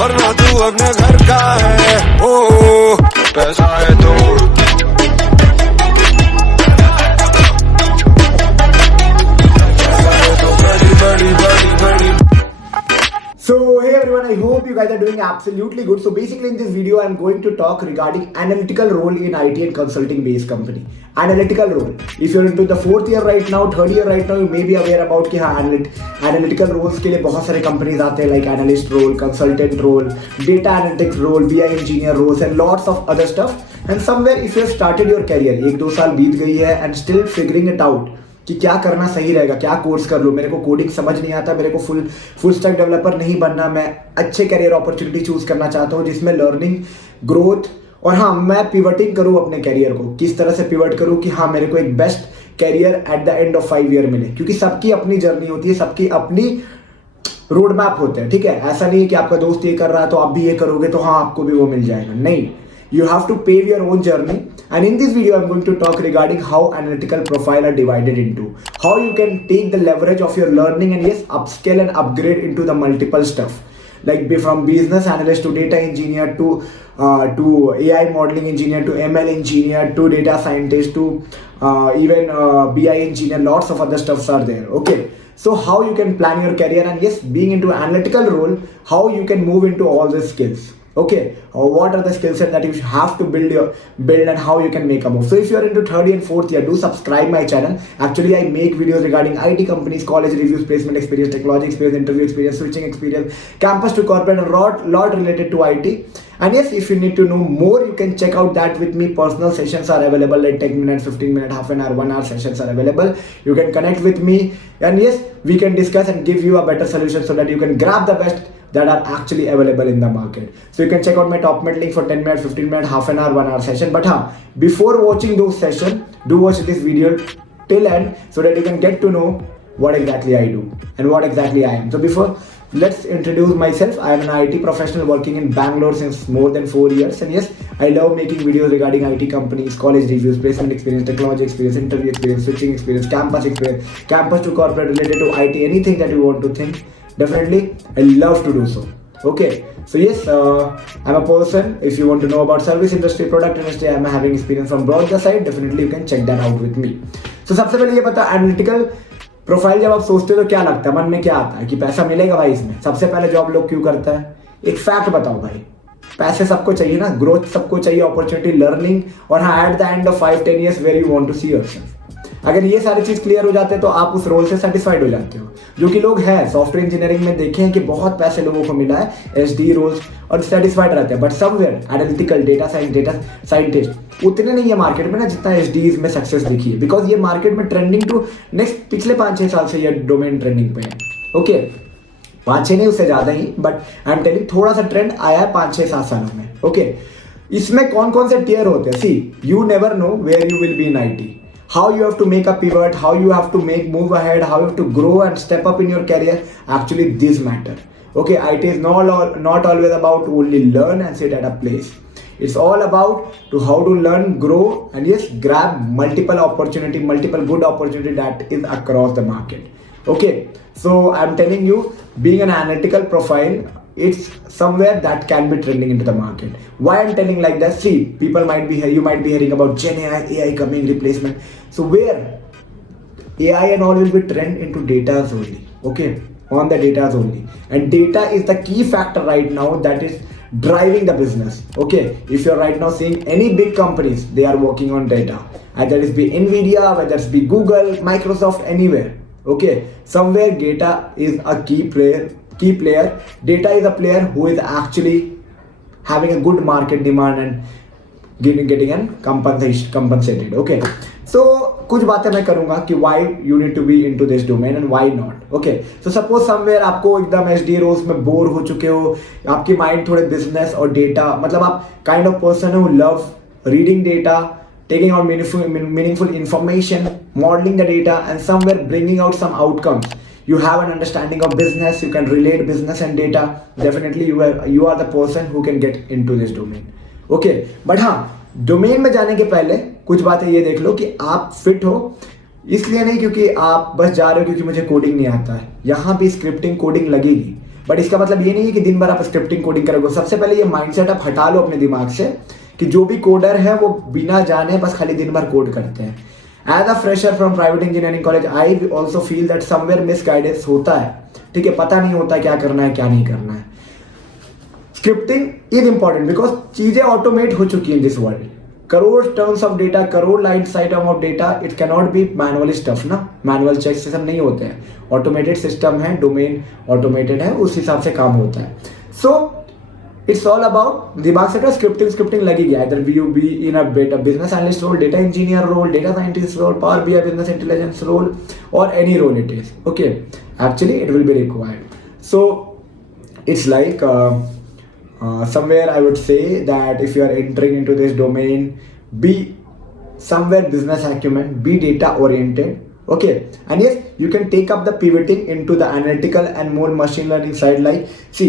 वरना तू अपने घर का है। ओ पैसा है तो So hey everyone, I hope you guys are doing absolutely good. So basically in this video I'm going to talk regarding analytical role in IT and consulting based company. Analytical role. If you're into the 4th year right now, 3rd year right now, you may be aware about कि हाँ analytical roles के लिए बहुत सारे companies आते हैं like analyst role, consultant role, data analytics role, BI engineer roles and lots of other stuff. And somewhere if you have started your career, 1-2 साल बीत गई है and still figuring it out कि क्या करना सही रहेगा, क्या कोर्स कर लूँ, मेरे को कोडिंग समझ नहीं आता, मेरे को फुल स्टैक डेवलपर नहीं बनना, मैं अच्छे करियर अपॉर्चुनिटी चूज करना चाहता हूँ जिसमें लर्निंग ग्रोथ और हाँ मैं पिवटिंग करूँ अपने करियर को, किस तरह से पिवट करूँ कि हाँ मेरे को एक best career at the end of 5 year मिले, क्योंकि सबकी अपनी जर्नी होती है, सबकी अपनी रोड मैप होते हैं। ठीक है, ऐसा नहीं है कि आपका दोस्त ये कर रहा है तो आप भी ये करोगे तो हाँ आपको भी वो मिल जाएगा, नहीं। You have to pave your own journey, and in this video I'm going to talk regarding how analytical profile are divided into, how you can take the leverage of your learning and yes upscale and upgrade into the multiple stuff, like from business analyst to data engineer to AI modeling engineer to ML engineer to data scientist to even BI engineer, lots of other stuffs are there. Okay, so how you can plan your career and yes being into analytical role, how you can move into all these skills. Okay, what are the skill set that you have to build and how you can make a move. So if you are into 3rd and 4th year, do subscribe my channel. Actually I make videos regarding IT companies, college reviews, placement experience, technology experience, interview experience, switching experience, campus to corporate, a lot related to IT. And yes, if you need to know more, you can check out that with me. Personal sessions are available, like 10 minutes, 15 minutes, half an hour, 1 hour sessions are available. You can connect with me and yes, we can discuss and give you a better solution so that you can grab the best that are actually available in the market. So you can check out my top mate link for 10 minutes, 15 minutes, half an hour, 1 hour session. But before watching those sessions, do watch this video till end so that you can get to know what exactly I do and what exactly I am. So before, let's introduce myself. I am an IT professional working in Bangalore since more than 4 years. And yes, I love making videos regarding IT companies, college reviews, placement experience, technology experience, interview experience, switching experience, campus to corporate related to IT, anything that you want to think. Definitely, I love to do so. Okay, so yes, I'm a person. If you want to know about service industry, product industry, I'm having experience from broader side. Definitely, you can check that out with me. So सबसे पहले ये पता, analytical profile जब आप सोचते हो तो क्या लगता है, मन में क्या आता है कि पैसा मिलेगा भाई इसमें। सबसे पहले जॉब लोग क्यों करता है, एक फैक्ट बताओ भाई, पैसे सबको चाहिए ना, ग्रोथ सबको चाहिए, अपॉर्चुनिटी, लर्निंग और हाँ at the end of 5-10 years where you want to see yourself. अगर ये सारी चीज क्लियर हो जाते हैं तो आप उस रोल से सेटिस्फाइड हो जाते हो, जो कि लोग हैं सॉफ्टवेयर इंजीनियरिंग में देखे हैं कि बहुत पैसे लोगों को मिला है एसडी रोल्स और सेटिस्फाइड रहते हैं, but somewhere analytical data scientist उतने नहीं है मार्केट में ना जितना एसडीज में सक्सेस दिखी है, बिकॉज ये मार्केट में ट्रेंडिंग टू नेक्स्ट पिछले 5-6 साल से ये डोमेन ट्रेंडिंग पे है। ओके, 5-6 नहीं उससे ज्यादा ही, बट आई एम टेलिंग थोड़ा सा ट्रेंड आया है 5-6-7 सालों में। ओके, इसमें कौन कौन से टियर होते हैं, see you never know where you will be in IT, how you have to make a pivot, how you have to move ahead, how you have to grow and step up in your career. Actually these matter. Okay, IT is not always about only learn and sit at a place. It's all about to how to learn, grow and yes grab multiple good opportunity that is across the market. Okay, so I'm telling you, being an analytical profile, it's somewhere that can be trending into the market. Why I'm telling like that, see, people might be you might be hearing about Gen AI coming replacement. So where AI and all will be trend into data only. Okay, on the data only, and data is the key factor right now that is driving the business. Okay, if you're right now seeing any big companies, they are working on data, either it be Nvidia, whether it be Google, Microsoft, anywhere. Okay, somewhere data is a key player. Data is a player who is actually having a good market demand and getting an compensated. Okay, so कुछ बातें मैं करूंगा कि why you need to be into this domain and why not. Okay, so suppose somewhere आपको एकदम SD roles में bore हो चुके हो, आपकी माइंड थोड़े बिजनेस और डेटा, मतलब आप काइंड ऑफ पर्सन हो love reading data, taking out meaningful information, modeling the data and somewhere bringing out some outcomes. You have an understanding of business, you can relate business and data. Definitely you are the person who can get into this domain. Okay, but हाँ domain में जाने के पहले कुछ बातें ये देख लो कि आप फिट हो, इसलिए नहीं क्योंकि आप बस जा रहे हो क्योंकि मुझे कोडिंग नहीं आता है। यहाँ भी स्क्रिप्टिंग कोडिंग लगेगी, बट इसका मतलब ये नहीं है कि दिन भर आप स्क्रिप्टिंग कोडिंग करोगे। सबसे पहले ये माइंडसेट आप हटा लो अपने दिमाग से कि जो भी कोडर है वो बिना जाने बस खाली दिन भर कोड करते हैं। As a fresher from private engineering college I also feel that somewhere miss guidance होता है, ठीक है, पता नहीं होता क्या करना है क्या नहीं करना है। स्क्रिप्टिंग इज इंपॉर्टेंट बिकॉज चीजें ऑटोमेट हो चुकी हैं this world. Crore terms of data, crore lines item of data, it can not be manual stuff ना, मैनुअल चेक सिस्टम नहीं होते हैं, ऑटोमेटेड सिस्टम है, डोमेन ऑटोमेटेड है, उस हिसाब से काम होता है। सो इट्स ऑल अबाउट दिमाग से स्क्रिप्टिंग लगी गया, इधर you be in a business analyst role, data engineer role, data scientist role, power BI business intelligence role, और any role it is, okay, actually it will be required. So it's like somewhere I would say that if you are entering into this domain, be somewhere business acumen, be data oriented, okay, and yes, you can take up the pivoting into the analytical and more machine learning side. Like, see,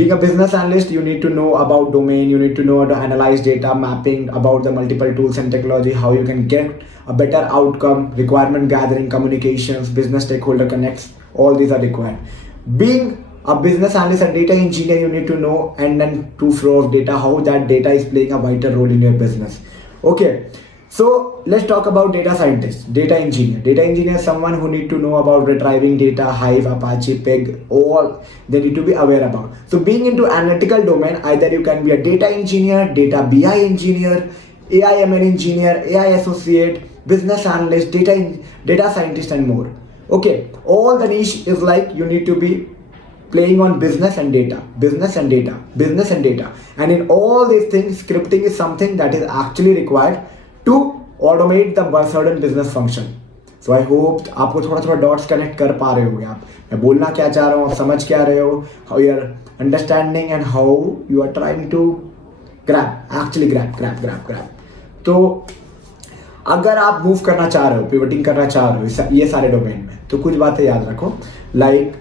being a business analyst, you need to know about domain, you need to know how to analyze data mapping, about the multiple tools and technology, how you can get a better outcome, requirement gathering, communications, business stakeholder connects, all these are required. Being a business analyst and data engineer, you need to know and then to flow of data, how that data is playing a vital role in your business. Okay, so let's talk about data scientist, data engineer. Data engineer is someone who need to know about retrieving data, Hive, Apache, Pig, all they need to be aware about. So being into analytical domain, either you can be a data engineer, data BI engineer, AI ML engineer, AI associate, business analyst, data scientist, and more. Okay, all the niche is like you need to be playing on business and data, business and data, business and data, and in all these things scripting is something that is actually required to automate the certain business function. So I hope आपको थोड़ा थोड़ा dots connect कर पा रहे होगे, आप मैं बोलना क्या चाह रहा हूँ, आप समझ क्या रहे हो, how you are understanding and how you are trying to grab. तो अगर आप मूव करना चाह रहे हो, पिवटिंग करना चाह रहे हो ये सारे डोमेन में, तो कुछ बातें याद रखो, like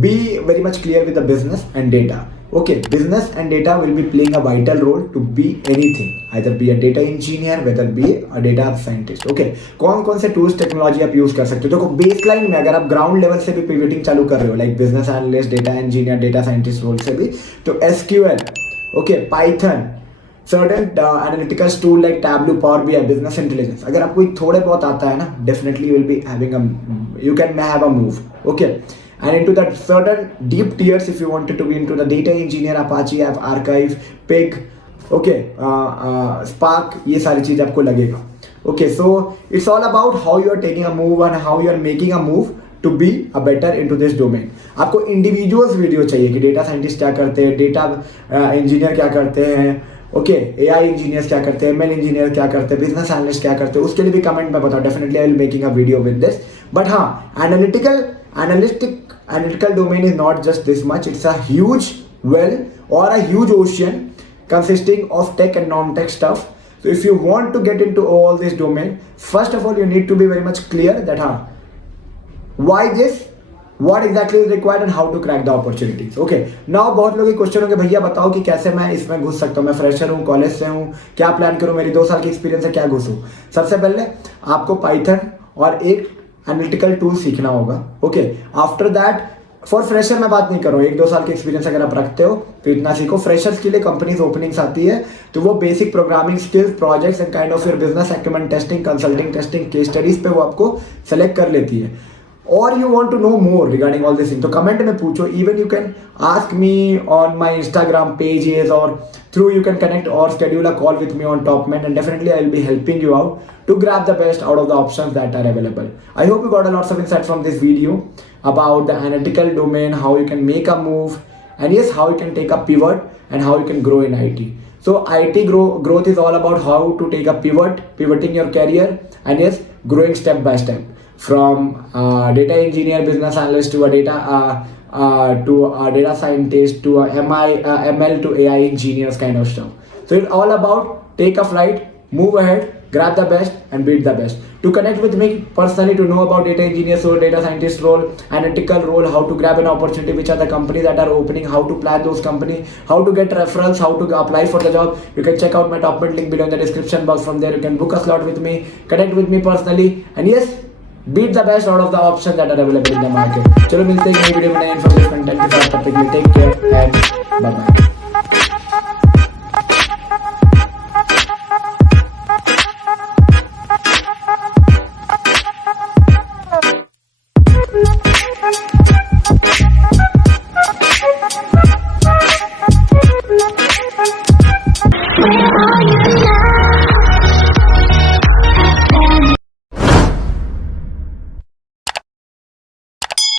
be very much clear with the business and data. Okay, business and data will be playing a vital role to be anything, either be a data engineer, whether be a data scientist. Okay, कौन से tools technology आप use कर सकते हो। देखो baseline में अगर आप ग्राउंड लेवल से भी पिवटिंग चालू कर रहे हो, like business analyst, data engineer, data scientist role से भी, तो SQL, okay, python, certain analytical tool like Tableau, Power BI, business intelligence, अगर आपको थोड़े बहुत आता है ना, definitely you will be having you can have a move, okay. And into that certain deep tiers, if you wanted to be into the data engineer, Apache App, Archive, Pig, okay, Spark, ये सारी चीज आपको लगेगा, okay. So it's all about how you are taking a move and how you are making a move to be a better into this domain. आपको individuals video चाहिए कि data scientist क्या करते हैं, डेटा इंजीनियर क्या करते हैं, okay, AI engineers क्या करते हैं, एमएल इंजीनियर क्या करते हैं, बिजनेस एनालिस्ट क्या करते हैं, उसके लिए भी कमेंट में बताओ, definitely I will making a video with this. But हाँ, analytical domain is not just this much, it's a huge well or a huge ocean consisting of tech and non-tech stuff. So if you want to get into all this domain, first of all you need to be very much clear that why this, what exactly is required and how to crack the opportunities. Okay, now बहुत लोग question होंगे, भैया बताओ कि कैसे मैं इसमें घुस सकता हूँ, मैं फ्रेशर हूँ, कॉलेज से हूँ, क्या प्लान करूँ, मेरी 2 साल की एक्सपीरियंस है, क्या घुसूँ। सबसे पहले आपको पाइथन और एक एनालिटिकल टूल सीखना होगा, okay. After that, for fresher मैं बात नहीं कर रहा हूँ, 1-2 साल की एक्सपीरियंस अगर आप रखते हो तो इतना सीखो। फ्रेशर्स के लिए कंपनीज ओपनिंग्स आती है, तो वो basic programming skills, projects and kind of your business acumen testing, consulting testing, case studies पे वो आपको सेलेक्ट कर लेती है। और you want to know more regarding all this thing, तो कमेंट में पूछो, even you can ask me on my Instagram pages और through you can connect or schedule a call with me on Topman, and definitely I will be helping you out to grab the best out of the options that are available. I hope you got a lots of insight from this video about the analytical domain, how you can make a move, and yes, how you can take a pivot and how you can grow in IT. So IT growth is all about how to take a pivoting your career, and yes, growing step by step from data engineer, business analyst to a data scientist to a ML to AI engineers kind of stuff. So it's all about take a flight, move ahead, grab the best and beat the best. To connect with me personally, to know about data engineers role, data scientist role, analytical role, how to grab an opportunity, which are the companies that are opening, how to plan those companies, how to get referrals, how to apply for the job, you can check out my Topman link below in the description box. From there you can book a slot with me, connect with me personally, and yes, beat the best out of the options that are available in the market. चलो मिलते हैं नई video में नए information content के साथ, तब तक के लिए take care and bye bye.